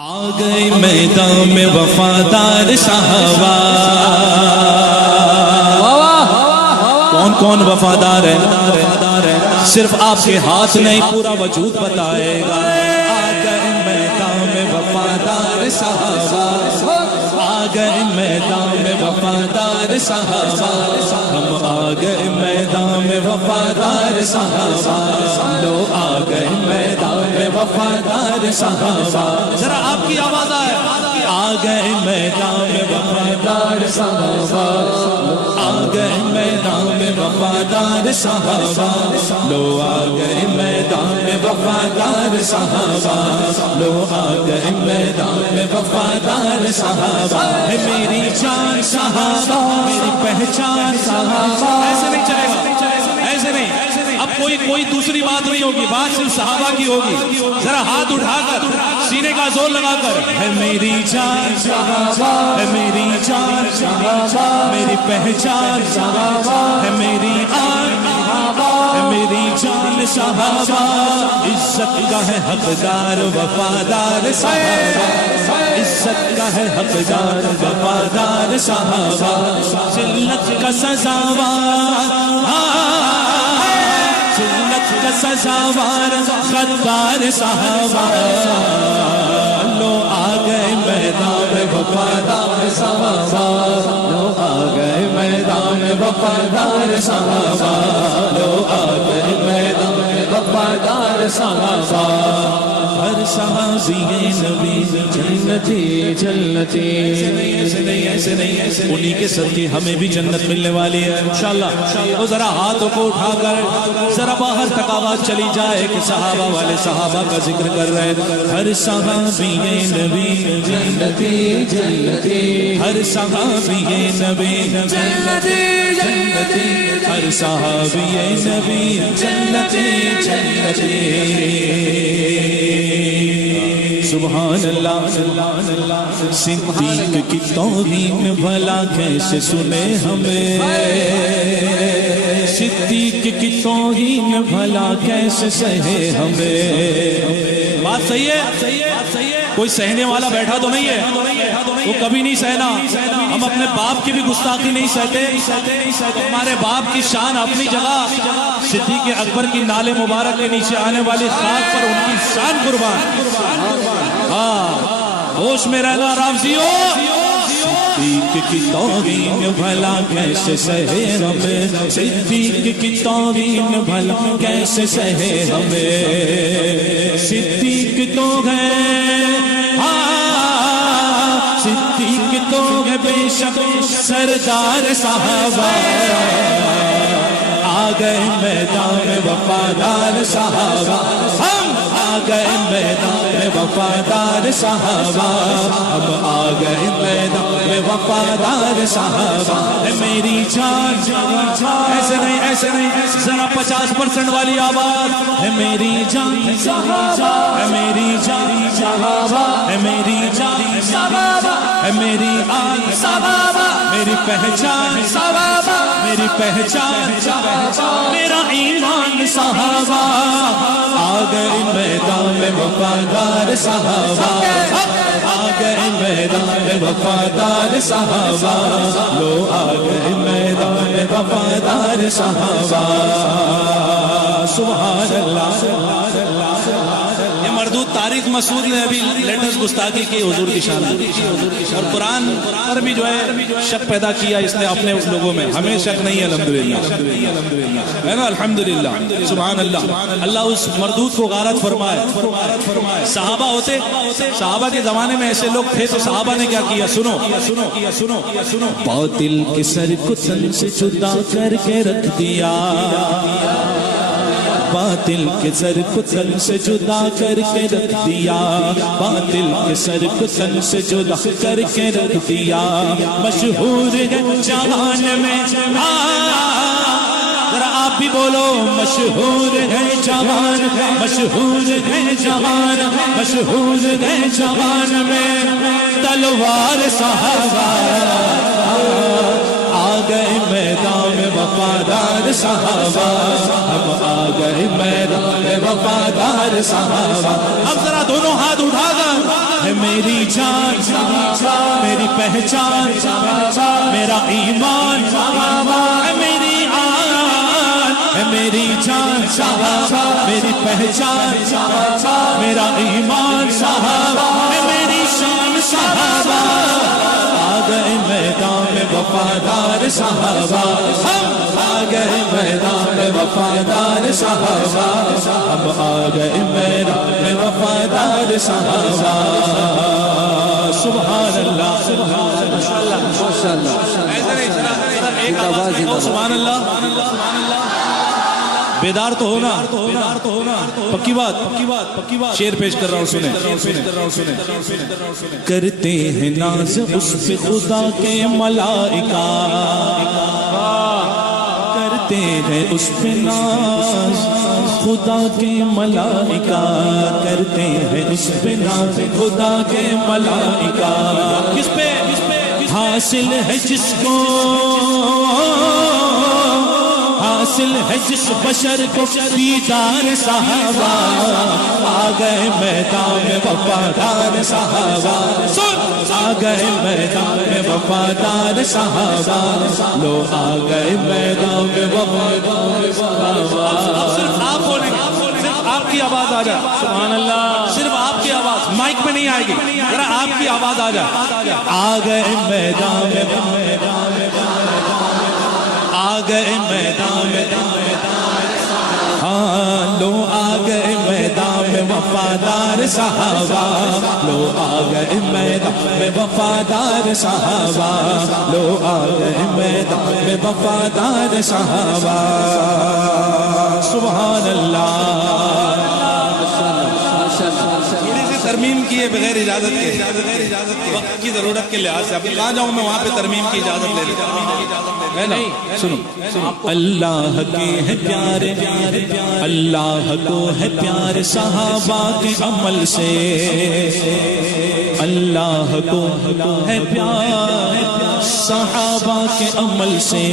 آ گئے میدان میں وفادار صحابہ. کون کون وفادار ہے؟ صرف آپ کے ہاتھ نہیں پورا وجود بتائے گا. آ گئے میدان میں وفادار صحابہ. آ گئے میدان میں وفادار صحابہ. ہم آ گئے میدان میں وفادار صحابہ. لو آ گئے میدان میں وفادار صحابہ. ذرا آپ کی آواز آئے. آ گئے میدان میں وفادار صحابہ. آ گئے میدان میں وفادار صحابہ. لو آ گئے میدان میں وفادار صحابہ. لو آ گئے میدان میں وفادار صحابہ. ہے میری جان صحابہ, میری پہچان صحابہ. ایسے نہیں چلے گا, ایسے نہیں. اب کوئی دوسری بات نہیں ہوگی, بات صرف صحابہ کی ہوگی. ذرا ہاتھ اٹھا کر سینے کا زور لگا کر. ہے میری جان صحابہ, ہے میری جان صحابہ, میری پہچان صحابہ, ہے میری آن ہے میری جان صحابہ. عزت کا ہے حقدار وفادار صحابہ. عزت کا ہے حقدار وفادار صحابہ. ذلت کا سزاوار, ذلت کا سزاوار غدار صحابہ. لو آ گئے میدان میں وفادار صحابہ. لو آ گئے میدان میں وفادار صحابہ. لو آ گئے میدان میں وفادار صحابہ. ہر صحابی نبی جنتی جنتی. ایسے نہیں, انہی کے صدقے ہمیں بھی جنت ملنے والی ہے انشاءاللہ. وہ ذرا ہاتھوں کو اٹھا کر ذرا باہر تک آواز چلی جائے کہ صحابہ والے صحابہ کا ذکر کر رہے ہیں. ہر صحابی نبی جنتی جنتی. ہر صحابی نبی جنتی جنتی. ہر صحابی نبی جنتی جنتی. سبحان اللہ. صدیق کی توہین بھلا کیسے سنے ہمیں. صدیق کی توہین بھلا کیسے سہے ہمیں. بات صحیح ہے, کوئی سہنے والا بیٹھا تو نہیں ہے, وہ کبھی نہیں سہنا. ہم اپنے باپ کی بھی گستاخی نہیں سہتے. ہمارے باپ کی شان اپنی جگہ. صدیق اکبر کی نالے مبارک کے نیچے آنے والی خاک پر ان کی شان قربان. ہاں, ہوش میں رہنا رافضیو. صدیق کی توہین بھلا کیسے سہے ہمیں. صدیق کی توہین بھلا کیسے سہے ہمیں. صدیق تو ہے, صدیق تو ہے بے شک سردار صحابہ. آ گئے میدان میں وفادار صحابہ. ہم آ گئے میدان میں وفادار صحابہ. ہم آ گئے میدان میں وفادار صحابہ. ہے میری جان, ایسے نہیں, ذرا 50% والی آواز. ہے میری جان صحابہ, ہے میری جان صحابہ, ہے میری جان صحابہ, ہے میری آن صحابہ, میری پہچان صحابہ, میری پہچان صحابہ, میرا ایمان صحابہ. آ گئے میدان میں وفادار صحابہ. آ گئے میدان میں وفادار صحابہ. لو آ گئے میدان میں وفادار صحابہ. سبحان اللہ. یہ مردود طارق مسعود نے ابھی لیٹسٹ گستاخی کی حضور کی شان اور قرآن پر بھی جو ہے شک پیدا کیا اس نے اپنے اس لوگوں میں. ہمیں شک نہیں ہے الحمدللہ, ہے نا الحمدللہ. سبحان اللہ. اللہ اس مردود کو غارت فرمائے. صحابہ ہوتے, صحابہ کے زمانے میں ایسے لوگ تھے تو صحابہ نے کیا کیا, سنو. باطل کے سر کو تن سے جدا کر کے رکھ دیا. باطل کے سر کو تن سے جدا کر کے رکھ دیا. باطل کے سر کو تن سے جدا کر کے رکھ دیا. مشہور ہے جہان میں, ذرا آپ بھی بولو. مشہور ہے جہان, مشہور ہے جہان, مشہور ہے جہان میں تلوار صحابہ. آ گئے میدان میں وفادار صحابہ. ہم آ گئے میدان میں وفادار صحابہ. اب ذرا دونوں ہاتھ اٹھا کر ہے میری جان میری پہچان میرا ایمان ہے میری آن ہے میری جان میری پہچان میرا ایمان ہے میری شان صحابہ آ گئے میدان میں وفادار صحابہ ہم آ گئے میدان میں وفادار صحابہ ہم آ گئے میدان میں وفادار صحابہ سبحان اللہ سبحان اللہ بیدار تو ہونا پکی بات شعر پیش کر رہا ہوں سنیں کرتے ہیں ناز اس پہ خدا کے ملائکہ کرتے ہیں اس پہ ناز خدا کے ملائکہ کرتے ہیں اس پہ ناز خدا کے ملائکہ کس پہ حاصل ہے جس کو حاصل ہے جس بشر کو دیدار صحابہ آ گئے میدان میں وفادار صحابہ آ گئے میدان میں وفادار صحابہ لو آ گئے میدان میں وفادار صحابہ صرف آپ بولیں گے صرف آپ کی آواز آ جائے سبحان اللہ صرف آپ کی آواز مائک میں نہیں آئے گی ذرا آپ کی آواز آ جائے آ گئے میدان میں آ گئے میدان میں ہاں لو آ گئے میدان میں وفادار صحابہ لو آ گئے میدان میں وفادار صحابہ لو آ گئے میدان میں وفادار صحابہ سبحان اللہ تھوڑی سی ترمیم کی ہے بغیر اجازت کے وقت کی ضرورت کے لحاظ سے اب کہاں جاؤں میں وہاں پہ ترمیم کی اجازت لے لیتا سنو اللہ کے ہے پیارے اللہ کو ہے پیار صحابہ کے عمل سے اللہ کو ہے پیار صحابہ کے عمل سے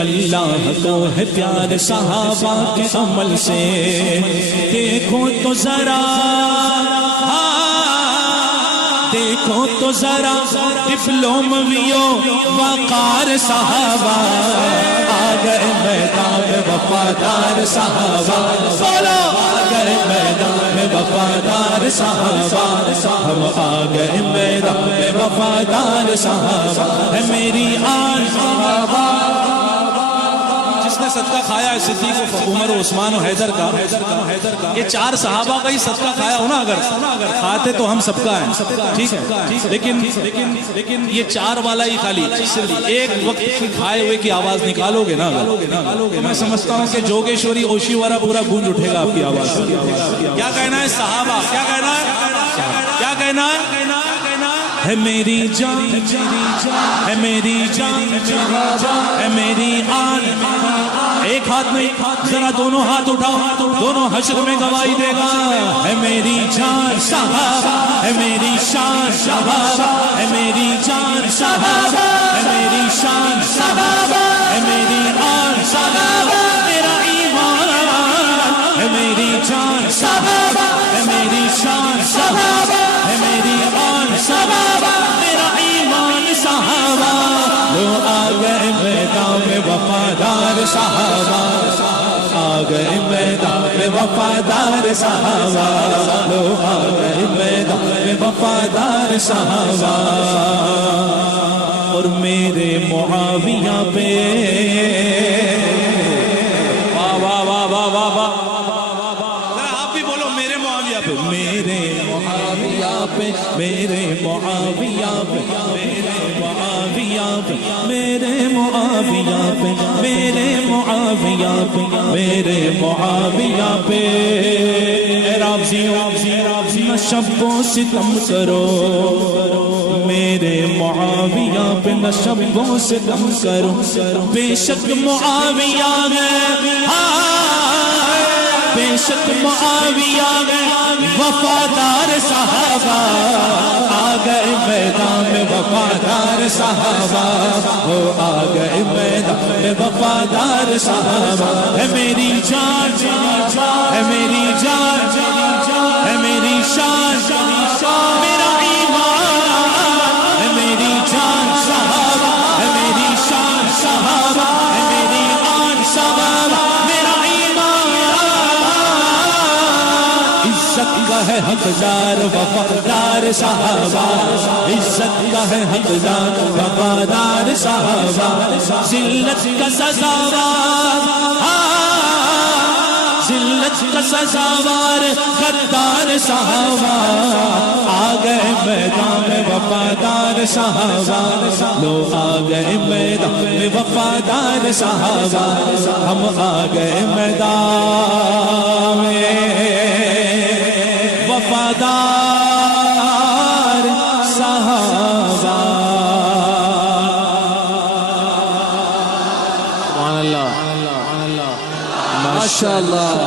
اللہ کو ہے پیار صحابہ کے عمل سے دیکھو تو ذرا دیکھو تو ذرا ڈپلومویوں وقار صحابہ آ گئے میدان میں وفادار صحابہ بولو آ گئے میدان میں وفادار صحابہ ہم آ گئے میدان میں وفادار صحابہ ہے میری آن صحابہ جس نے صدقہ کھایا ہے صدیق و عمر و عثمان و حیدر کا یہ چار صحابہ کا ہی صدقہ کھایا ہو نا اگر کھاتے تو ہم سب کا ہے ٹھیک ہے لیکن یہ چار والا ہی خالی صرف ایک وقت کی کھائے ہوئے کی آواز نکالو گے نا میں سمجھتا ہوں کہ جوگیشوری اوشیوارا پورا گونج اٹھے گا آپ کی آواز کیا کہنا ہے صحابہ کیا کہنا ہے کیا کہنا ہے میری جان ہے میری جان ہے میری آن ایک ہاتھ نہیں ذرا دونوں ہاتھ اٹھاؤ دونوں حشر میں گواہی دے گا ہے میری جان صحابہ ہے میری شان صحابہ ہے میری جان صحابہ ہے میری شان صحابہ ہے میری آن صحابہ میرا ایمان ہے میری جان صحابہ ہے میری شان صحابہ ہے میری آن صحابہ میرا ایمان صحابہ لو آ گئے میدان میں وفادار صحابہ آ گئے میدان میں وفادار صحابہ لو آ گئے میدان میں وفادار صحابہ اور میرے معاویہ پہ واہ واہ واہ واہ واہ واہ آپ بھی بولو میرے معاویہ پہ میرے معاویہ پہ میرے معاویہ پہ میرے معاویہ پہ میرے معاویہ پہ میرے معاویہ پہ نہ شب و ستم کرو میرے معاویہ پہ نہ شب و ستم کرو بے شک معاویہ ہے بے شک معاویہ ہے وفادار صحابہ آ گئے میدان میں وفادار صحابہ وہ آ گئے میدان میں وفادار صحابہ ہے میری جان ہے میری جان ہے میری شان میرا ہے حقدار وفادار صحابہ، عزت کا ہے حقدار وفادار صحابہ، ذلت کا سزاوار، ذلت کا سزاوار غدار صحابہ، آ گئے میدان میں وفادار صحابہ، لوگ آ گئے میدان میں وفادار صحابہ، ہم آ گئے میدان میں وفادار صحابہ۔ ماشاء اللہ